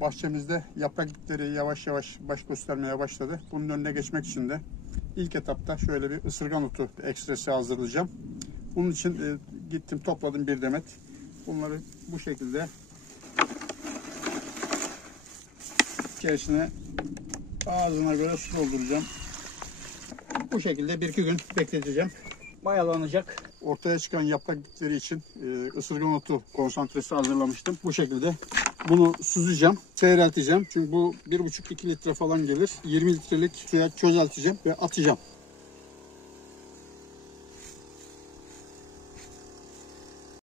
Bahçemizde yaprakları yavaş yavaş baş göstermeye başladı. Bunun önüne geçmek için de ilk etapta şöyle bir ısırgan otu ekstresi hazırlayacağım. Bunun için gittim topladım bir demet. Bunları bu şekilde içerisine ağzına göre su dolduracağım. Bu şekilde 1-2 gün bekleteceğim. Mayalanacak. Ortaya çıkan yaprak bitleri için ısırgan otu konsantresi hazırlamıştım. Bu şekilde bunu süzeceğim, seyrelteceğim. Çünkü bu 1,5-2 litre falan gelir. 20 litrelik suya çözelteceğim ve atacağım.